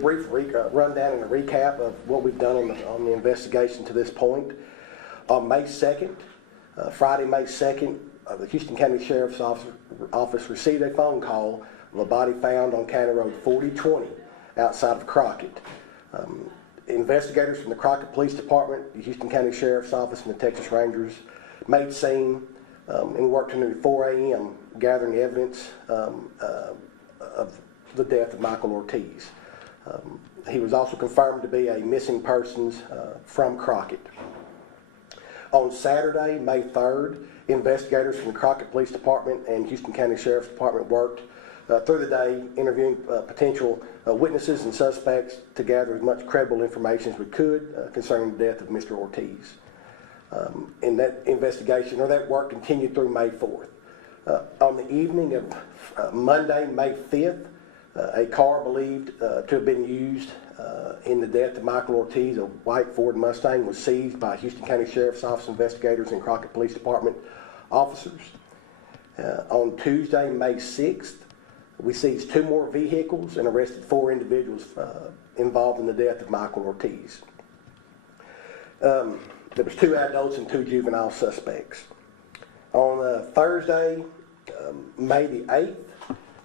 Brief rundown and a recap of what we've done on the investigation to this point. On May 2nd, Friday, May 2nd, the Houston County Sheriff's Office received a phone call of a body found on County Road 4020 outside of Crockett. Investigators from the Crockett Police Department, the Houston County Sheriff's Office, and the Texas Rangers made scene and worked until 4 a.m. gathering evidence of the death of Michael Ortiz. He was also confirmed to be a missing persons from Crockett. On Saturday, May 3rd, investigators from the Crockett Police Department and Houston County Sheriff's Department worked through the day interviewing potential witnesses and suspects to gather as much credible information as we could concerning the death of Mr. Ortiz. And that investigation, or that work, continued through May 4th. On the evening of Monday, May 5th, a car believed to have been used in the death of Michael Ortiz, a white Ford Mustang, was seized by Houston County Sheriff's Office investigators and Crockett Police Department officers. On Tuesday, May 6th, we seized 2 more vehicles and arrested 4 individuals involved in the death of Michael Ortiz. There was 2 adults and 2 juvenile suspects. On Thursday, May the 8th,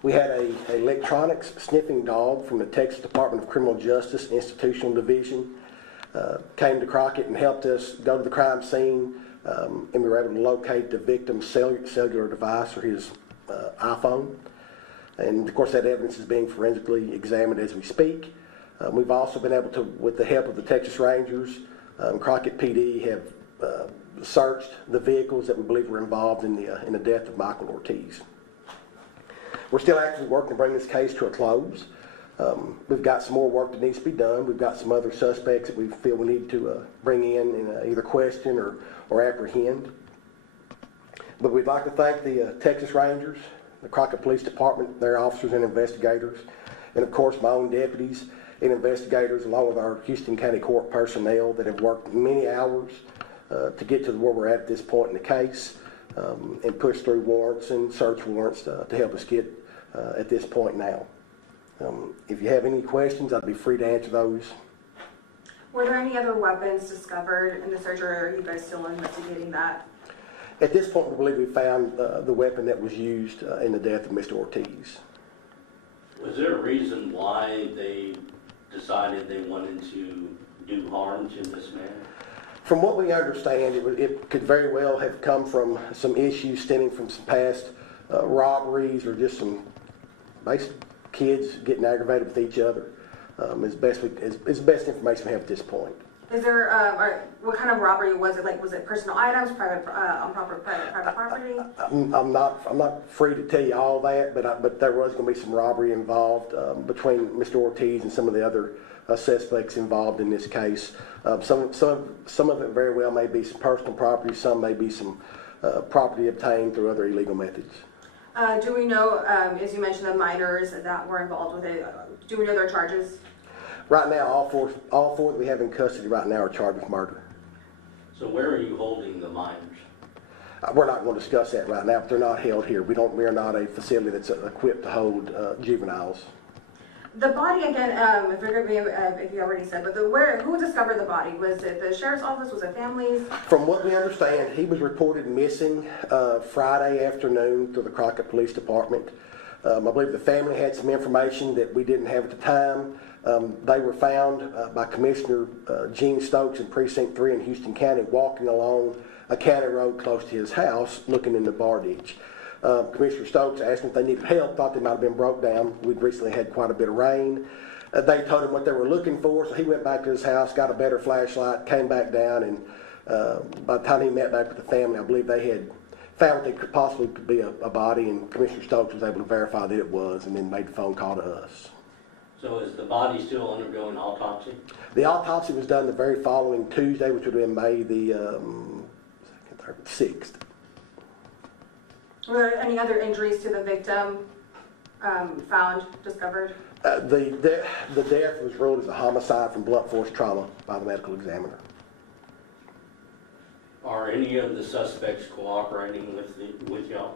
we had an electronics sniffing dog from the Texas Department of Criminal Justice Institutional Division came to Crockett and helped us go to the crime scene, and we were able to locate the victim's cellular device, or his iPhone. And of course that evidence is being forensically examined as we speak. We've also been able to, with the help of the Texas Rangers, Crockett PD have searched the vehicles that we believe were involved in the death of Michael Ortiz. We're still actively working to bring this case to a close. We've got some more work that needs to be done. We've got some other suspects that we feel we need to bring in and either question or apprehend. But we'd like to thank the Texas Rangers, the Crockett Police Department, their officers and investigators, and of course my own deputies and investigators, along with our Houston County Court personnel that have worked many hours to get to where we're at this point in the case, and push through warrants and search warrants to help us get at this point now. If you have any questions, I'd be free to answer those. Were there any other weapons discovered in the search, or are you guys still investigating that? At this point, we believe we found the weapon that was used in the death of Mr. Ortiz. Was there a reason why they decided they wanted to do harm to this man? From what we understand, it could very well have come from some issues stemming from some past robberies, or just some basic kids getting aggravated with each other. Is the best information we have at this point. Is there, what kind of robbery was it? Like, was it personal items, private property? I'm not free to tell you all that, but there was going to be some robbery involved between Mr. Ortiz and some of the other suspects involved in this case. Some of it very well may be some personal property. Some may be some property obtained through other illegal methods. Do we know, as you mentioned, the minors that were involved with it? Do we know their charges? Right now, all four that we have in custody right now are charged with murder. So where are you holding the minors? We're not going to discuss that right now, but they're not held here. We are not a facility that's equipped to hold juveniles. The body, again, forgive me if you already said, but who discovered the body? Was it the sheriff's office? Was it families? From what we understand, he was reported missing Friday afternoon through the Crockett Police Department. I believe the family had some information that we didn't have at the time. They were found by Commissioner Gene Stokes in Precinct 3 in Houston County walking along a county road close to his house looking in the bar ditch. Commissioner Stokes asked them if they needed help, thought they might have been broke down. We'd recently had quite a bit of rain. They told him what they were looking for, so he went back to his house, got a better flashlight, came back down, and by the time he met back with the family, I believe they had found what they could possibly be a body, and Commissioner Stokes was able to verify that it was, and then made the phone call to us. So is the body still undergoing autopsy? The autopsy was done the very following Tuesday, which would have been May the 6th. Were there any other injuries to the victim discovered? The death was ruled as a homicide from blunt force trauma by the medical examiner. Are any of the suspects cooperating with y'all?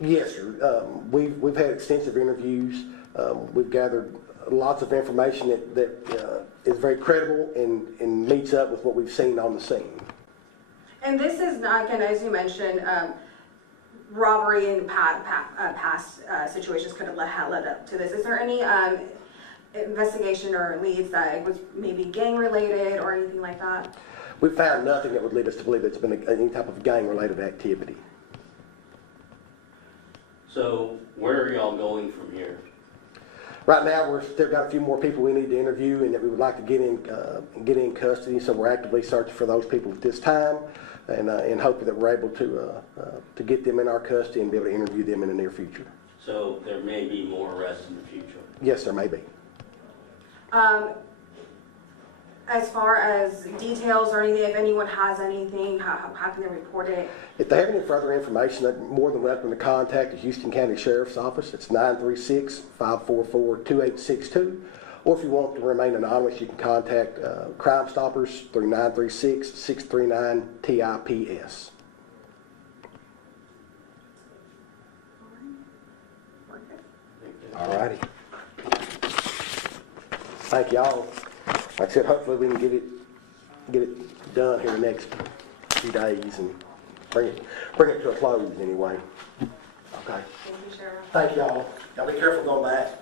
Yes, sir. We've had extensive interviews. We've gathered lots of information that is very credible and meets up with what we've seen on the scene. And this is not, again, as you mentioned, robbery and past situations could have led up to this. Is there any investigation or leads that was maybe gang related or anything like that? We found nothing that would lead us to believe it's been any type of gang-related activity. So where are y'all going from here? Right now, we're still got a few more people we need to interview and that we would like to get in custody. So we're actively searching for those people at this time, and hoping that we're able to get them in our custody and be able to interview them in the near future. So there may be more arrests in the future. Yes, there may be. As far as details or anything, if anyone has anything, how can they report it? If they have any further information, they're more than welcome to contact the Houston County Sheriff's Office. It's 936-544-2862. Or if you want to remain anonymous, you can contact Crime Stoppers through 936-639-TIPS. All righty. Thank y'all. Like I said, hopefully we can get it done here the next few days and bring it to a close anyway. Okay. Thank you, Sheriff. Thank y'all. Y'all be careful going back.